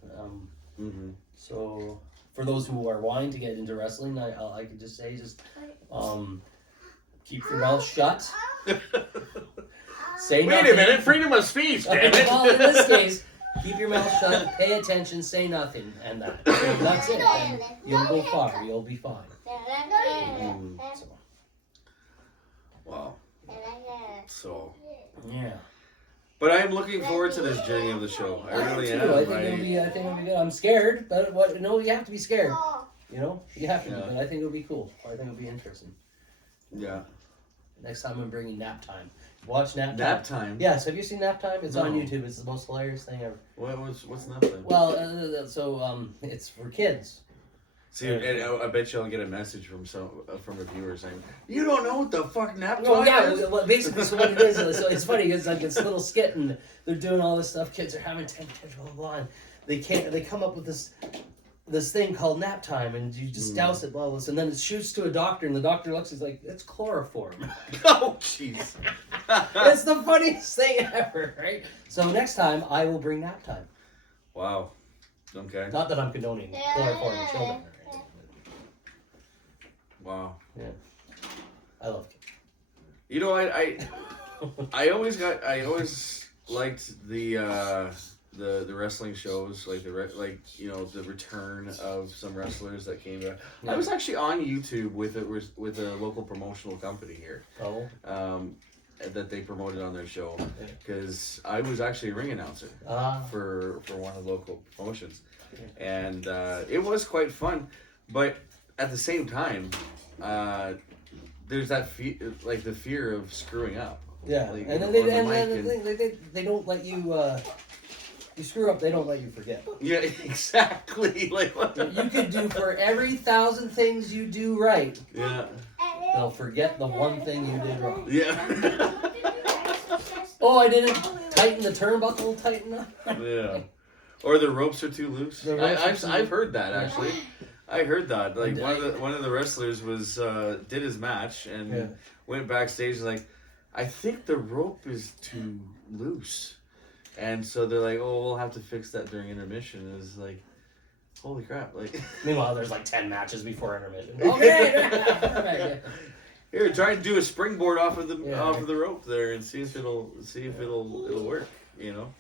So, for those who are wanting to get into wrestling, I could just say, keep your mouth shut. Say Wait nothing. a minute, freedom of speech, damn it! Well, in this case, keep your mouth shut, pay attention, say nothing, and that's it. And you'll go far. You'll be fine. So, Wow. So, yeah. but I'm looking forward to this journey of the show. I really am. I think it'll be good. I'm scared, but you have to be scared. You have to be. Yeah. But I think it'll be cool. I think it'll be interesting. Yeah. Next time I'm bringing Nap Time. Watch Nap Time. Nap Time. Yes. Have you seen Nap Time? It's on No. YouTube. It's the most hilarious thing ever. What's Nap Time? Well, it's for kids. See, and I bet you I'll get a message from a viewer saying, "You don't know what the fuck nap Well, time yeah, is?" well, basically, so what it is, so it's funny because like this little skit and they're doing all this stuff. Kids are having temptation, blah blah blah. And they come up with this thing called nap time, and you just douse it, blah blah. And then it shoots to a doctor, and the doctor looks, he's like, "It's chloroform." Oh, jeez. It's the funniest thing ever, right? So next time I will bring nap time. Wow. Okay. Not that I'm condoning chloroform in children. Right? Wow. Yeah, I love kids. You know, I always liked the wrestling shows, like the return of some wrestlers that came back. Yeah. I was actually on YouTube with a local promotional company here. Oh. That they promoted on their show because I was actually a ring announcer for one of the local promotions, and it was quite fun. But at the same time, there's that the fear of screwing up. Yeah, Like, and then on they the and mic then they don't let you. You screw up, they don't let you forget. Yeah, exactly. Like what? You could do for every 1,000 things you do right, Yeah. they'll forget the one thing you did wrong. Yeah. Oh, I didn't tighten the turnbuckle tight enough. Yeah. Or the ropes are too loose. The ropes are too I've heard that actually. I heard that. Like one of the wrestlers was did his match and went backstage and like, I think the rope is too loose, and so they're like, oh, we'll have to fix that during intermission. And it's like, holy crap! Like, meanwhile, there's like 10 matches before intermission. Okay. Here, try and do a springboard off of the rope there and see if it'll work. You know.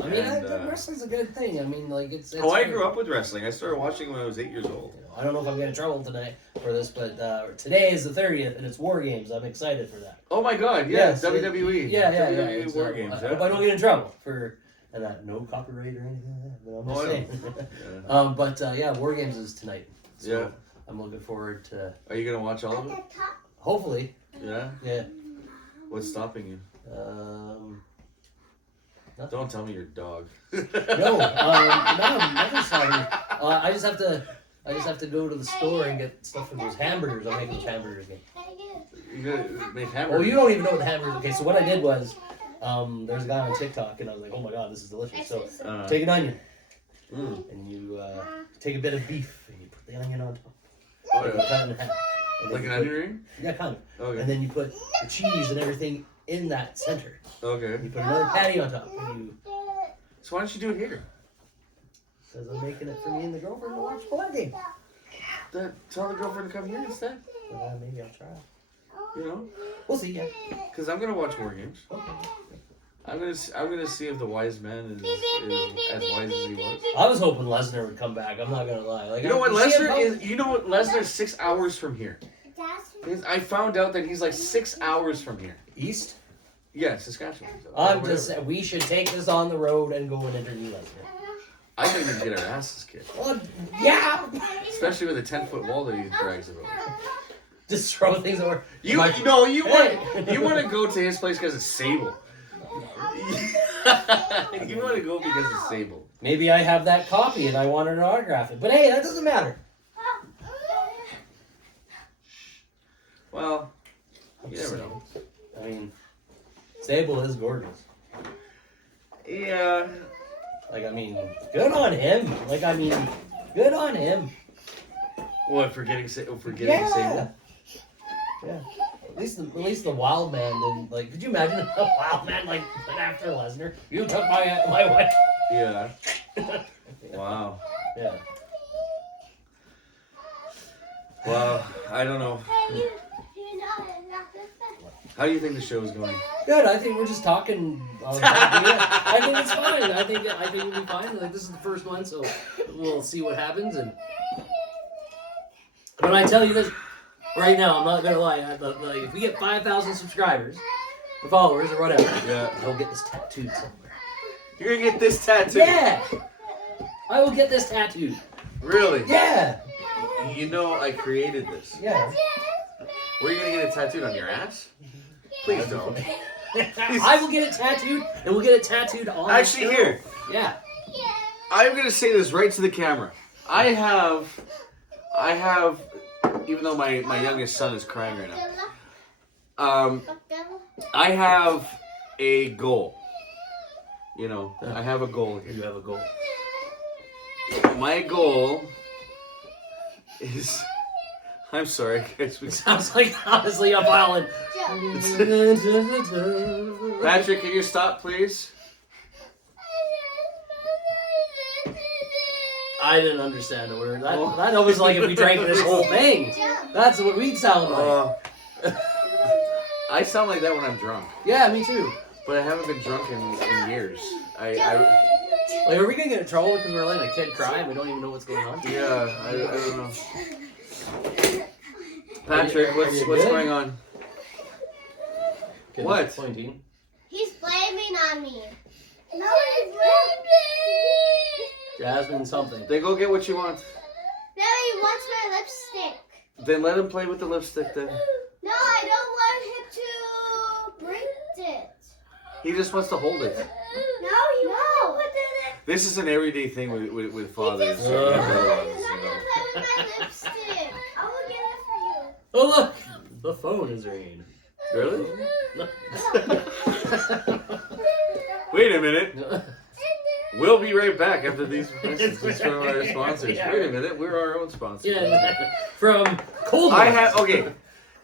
I mean, wrestling's a good thing. I mean, like it's I grew up with wrestling. I started watching when I was 8 years old. I don't know if I'm getting in trouble tonight for this, but today is the 30th and it's War Games. I'm excited for that. Oh my God! Yeah, yes, WWE. WWE War Games. I hope I don't get in trouble for no copyright or anything like that. But I'm just saying. Yeah. War Games is tonight. So I'm looking forward to. Are you gonna watch all of it? Hopefully. Yeah. Yeah. What's stopping you? Nothing. Don't tell me your dog. No, nothing's stopping me. I just have to go to the store and get stuff for those hamburgers. I'm making those hamburgers again. You gotta make hamburgers. Oh, you don't even know what the hamburgers. Okay, so what I did was, there's a guy on TikTok, and I was like, oh my God, this is delicious. So take an onion, and you take a bit of beef, and you put the onion on top. Oh, and you cut it in half. Like an onion ring? Yeah, kind of. Okay. And then you put the cheese and everything in that center. Okay. You put another patty on top. And so why don't you do it here? Because I'm making it for me and the girlfriend to watch War Game. Tell the girlfriend to come here instead. Maybe I'll try. You know? We'll see, yeah. Because I'm going to watch War Games. Okay. I'm gonna see if the wise man is as wise as he was. I was hoping Lesnar would come back. I'm not gonna lie. Like, you know what Lesnar is? You know what Lesnar's 6 hours from here. I found out that he's like 6 hours from here. East? Yeah, Saskatchewan. I'm just saying, we should take this on the road and go and interview Lesnar. I think we can get our asses kicked. Well, yeah. Especially with a 10-foot wall that he brags about. Just throw things over. You want to go to his place because it's Sable. You want to go because it's Sable. Maybe I have that copy and I wanted to autograph it. But hey, that doesn't matter. Well, you never know. I mean, Sable is gorgeous. Yeah. Like, I mean, good on him. Like, I mean, good on him. What, for getting Sable? Yeah. At least the Wild Man didn't, like, could you imagine a Wild Man, like, went after Lesnar? You took my wife. Yeah. Wow. Yeah. Well, I don't know. How do you think the show is going? Good. I think we're just talking. I think it's fine. I think it'll be fine. Like, this is the first one, so we'll see what happens. And when I tell you this right now, I'm not gonna lie. Like, if we get 5,000 subscribers, or followers, or whatever, I'll get this tattooed somewhere. You're gonna get this tattooed? Yeah. I will get this tattooed. Really? Yeah. You know, I created this. Yeah. Where are you gonna get it tattooed, on your ass? Please don't. I will get it tattooed, and we'll get it tattooed on. Actually, here. Yeah. I'm gonna say this right to the camera. I have. Even though my youngest son is crying right now. I have a goal. You know, I have a goal here. You have a goal. My goal is. I'm sorry, guys. It sounds like, honestly, a violin. Patrick, can you stop, please? I didn't understand a word. That was like if we drank this whole thing. That's what we'd sound like. I sound like that when I'm drunk. Yeah, me too. But I haven't been drunk in years. Like, are we gonna get in trouble because we're letting a kid cry and we don't even know what's going on? Yeah, I don't know. Patrick, what's going on? Kid what? Pointing. He's blaming on me. No, he's Jasmine something. Then go get what you want. No, he wants my lipstick. Then let him play with the lipstick then. No, I don't want him to bring it. He just wants to hold it. No, he wants to put it in. This is an everyday thing with fathers. He's not gonna play with my lipstick. I will get it for you. Oh look, the phone is ringing. Really? Wait a minute. We'll be right back after these messages from our sponsors. Yeah. Wait a minute, we're our own sponsor. Yeah, from Cold I Ones. have okay.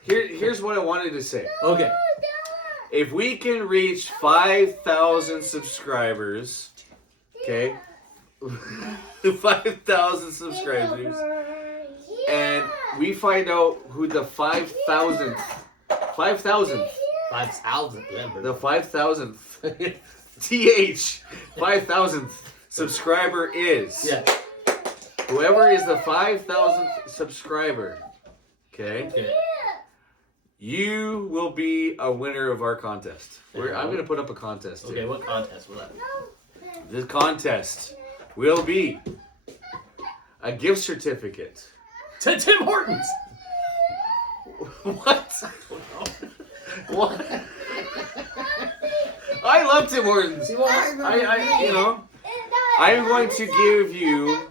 Here's what I wanted to say. Okay. If we can reach 5,000 subscribers, okay, 5,000 subscribers, and we find out who the 5,000th, 5,000. the 5,000th, 5,000th subscriber is. Yeah. Whoever is the 5,000th subscriber, okay, you will be a winner of our contest. I'm going to put up a contest here. Okay, what contest will that be? This contest will be a gift certificate. To Tim Hortons. What? What? I love Tim Hortons. I'm going to give you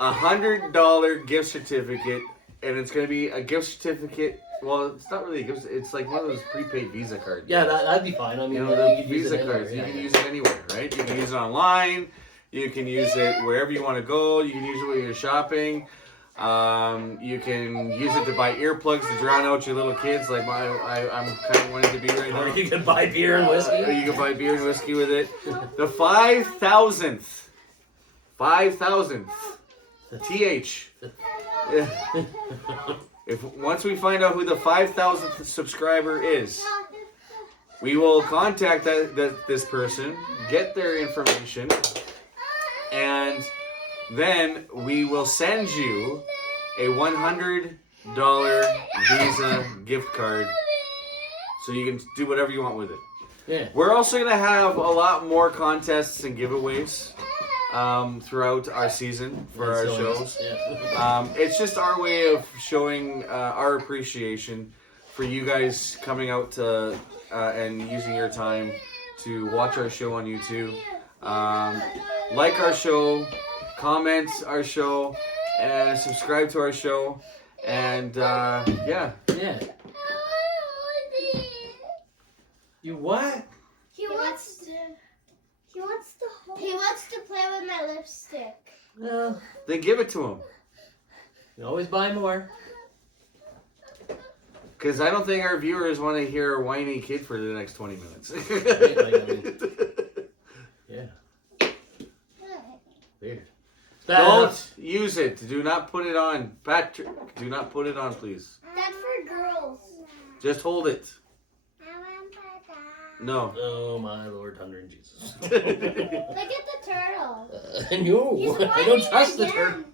$100 gift certificate, and it's going to be a gift certificate. Well, it's not really a gift. It's like one of those prepaid Visa cards. Yeah, that'd be fine. I mean, You know, you the could use Visa it cards. anywhere, You yeah. can use it anywhere, right? You can use it online. You can use it wherever you want to go. You can use it when you're shopping. You can use it to buy earplugs to drown out your little kids, like I'm kind of wanting to be right now. Or you can buy beer and whiskey. You can buy beer and whiskey with it. The 5,000th, TH. If once we find out who the 5,000th subscriber is, we will contact this person, get their information, and then we will send you a $100 Visa gift card so you can do whatever you want with it. Yeah. We're also going to have a lot more contests and giveaways throughout our season for our shows. Yeah. It's just our way of showing our appreciation for you guys coming out to, and using your time to watch our show on YouTube. Like our show, comment our show, and subscribe to our show. And yeah. Yeah. You what? He wants to play with my lipstick. Well, Then give it to him. you always buy more. Because I don't think our viewers want to hear a whiny kid for the next 20 minutes. Yeah. Weird. Don't use it. Do not put it on. Patrick, do not put it on, please. That's for girls. Just hold it. No. Oh my Lord, Thunder and Jesus. Look at the turtle. No, He's I don't whining trust the again. turtle.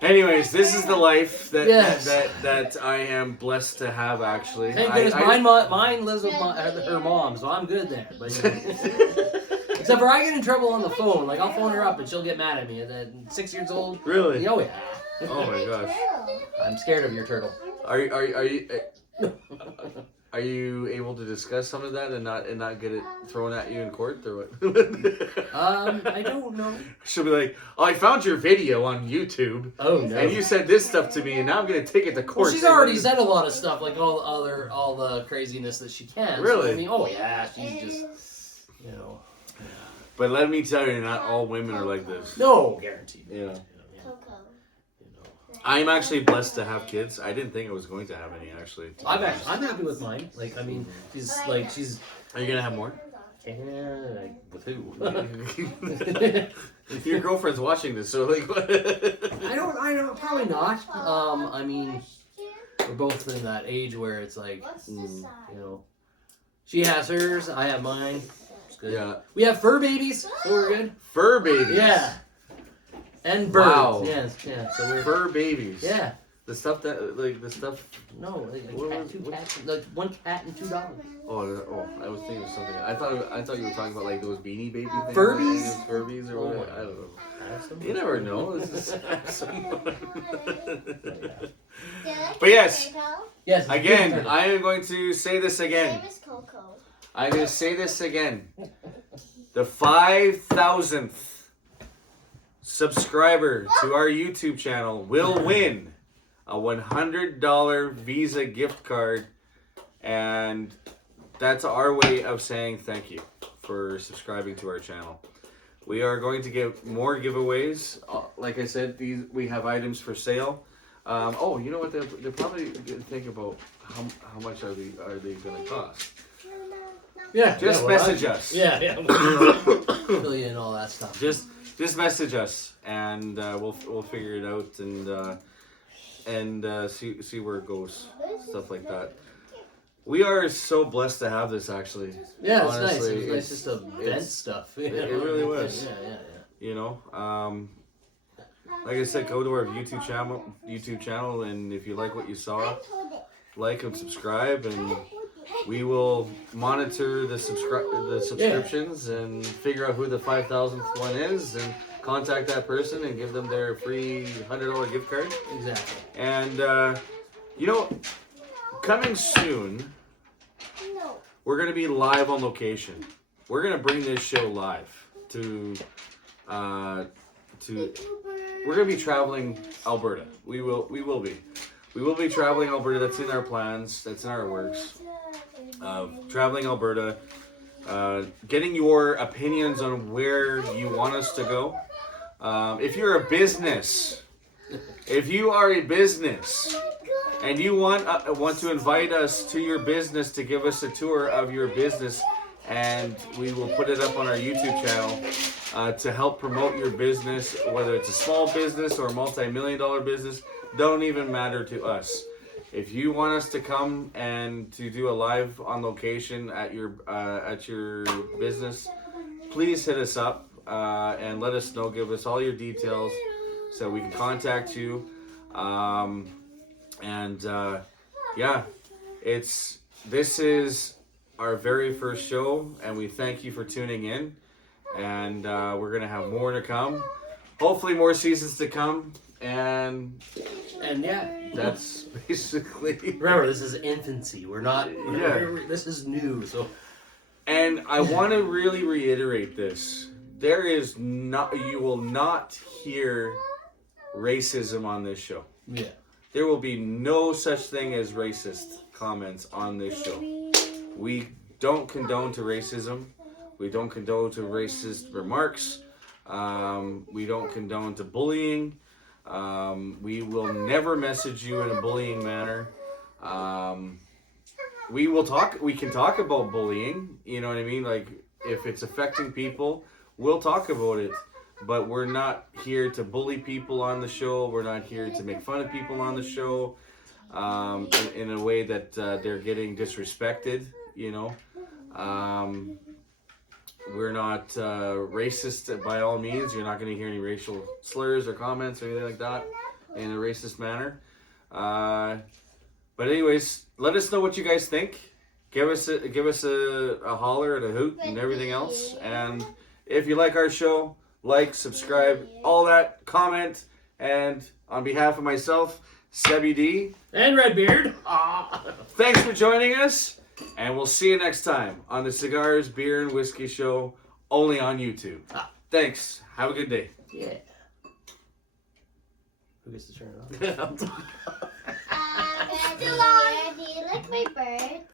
Anyways, this is the life that Yes. that I am blessed to have. Actually, Thank goodness mine lives with her mom, so I'm good there. But, you know. Except for I get in trouble on the phone. Like I'll phone her up and she'll get mad at me. At 6 years old. Really? You know, yeah. Oh my gosh. I'm scared of your turtle. Are you able to discuss some of that and not get it thrown at you in court or what? I don't know. She'll be like, "Oh, I found your video on YouTube, Oh no. and you said this stuff to me, and now I'm gonna take it to court." Well, she's already said a lot of stuff, like all the craziness that she can. Really? So, I mean, oh yeah, she's just, you know. But let me tell you, not all women are like this. No, guaranteed. Yeah. Coco. I'm actually blessed to have kids. I didn't think I was going to have any, actually. I'm happy with mine. Like, I mean, she's. Are you gonna have more? Yeah, with who? Your girlfriend's watching this, so like, what? I don't, probably not. I mean, we're both in that age where it's like, What's the you size? know, she has hers, I have mine. It's good. Yeah. We have fur babies, so we're good. Fur babies. Yeah. And birds. Wow. Yes, yeah. So we're. Fur babies. Yeah. The stuff that, like, the stuff. No, like What cat, was- two what- cats, like one cat and $2. Oh, I was thinking of something. I thought you were talking about like those Beanie Baby things. Furbies? Those Furbies or whatever. I don't know. You never know. This is But yes, Yes. again, I am going to say this again. Name is Coco. I'm going to say this again. The 5,000th subscriber to our YouTube channel will win a $100 Visa gift card, and that's our way of saying thank you for subscribing to our channel. We are going to give more giveaways. Like I said, we have items for sale. Oh, you know what? They're probably going to think about how much are they going to cost. Yeah. Just message us. Yeah. Fill you in all that stuff. Just message us, and we'll figure it out and see where it goes, stuff like that. We are so blessed to have this, actually. Yeah, it's honestly, nice. It was nice just to vent stuff. It really was. Yeah. You know, like I said, go to our YouTube channel, and if you like what you saw, like and subscribe, and we will monitor the subscriptions and figure out who the 5,000th one is, and contact that person and give them their free $100 gift card. Exactly. And you know, coming soon, we're gonna be live on location. We're gonna bring this show live to. We're gonna be traveling Alberta. We will be traveling Alberta. That's in our plans. That's in our works. Traveling Alberta, getting your opinions on where you want us to go. If you're a business, and you want to invite us to your business to give us a tour of your business, and we will put it up on our YouTube channel to help promote your business, whether it's a small business or a multi-million-dollar business, don't even matter to us. If you want us to come and to do a live on location at your business, please hit us up and let us know. Give us all your details so we can contact you. This is our very first show, and we thank you for tuning in. And we're gonna have more to come. Hopefully, more seasons to come. And yeah, that's basically. Remember, this is infancy. We're not. This is new. So. And I want to really reiterate this. You will not hear racism on this show. Yeah. There will be no such thing as racist comments on this show. We don't condone to racism. We don't condone to racist remarks. We don't condone to bullying. We will never message you in a bullying manner. We can talk about bullying, you know what I mean? Like, if it's affecting people, we'll talk about it. But we're not here to bully people on the show. We're not here to make fun of people on the show in a way that they're getting disrespected, you know? We're not racist by all means. You're not going to hear any racial slurs or comments or anything like that in a racist manner. But anyways, let us know what you guys think. Give us a holler and a hoot and everything else. And if you like our show, like, subscribe, all that, comment. And on behalf of myself, Sebby D. And Redbeard. Thanks for joining us. And we'll see you next time on the Cigars, Beer, and Whiskey Show, only on YouTube. Thanks. Have a good day. Yeah. Who gets to turn it on? Do you like my bird?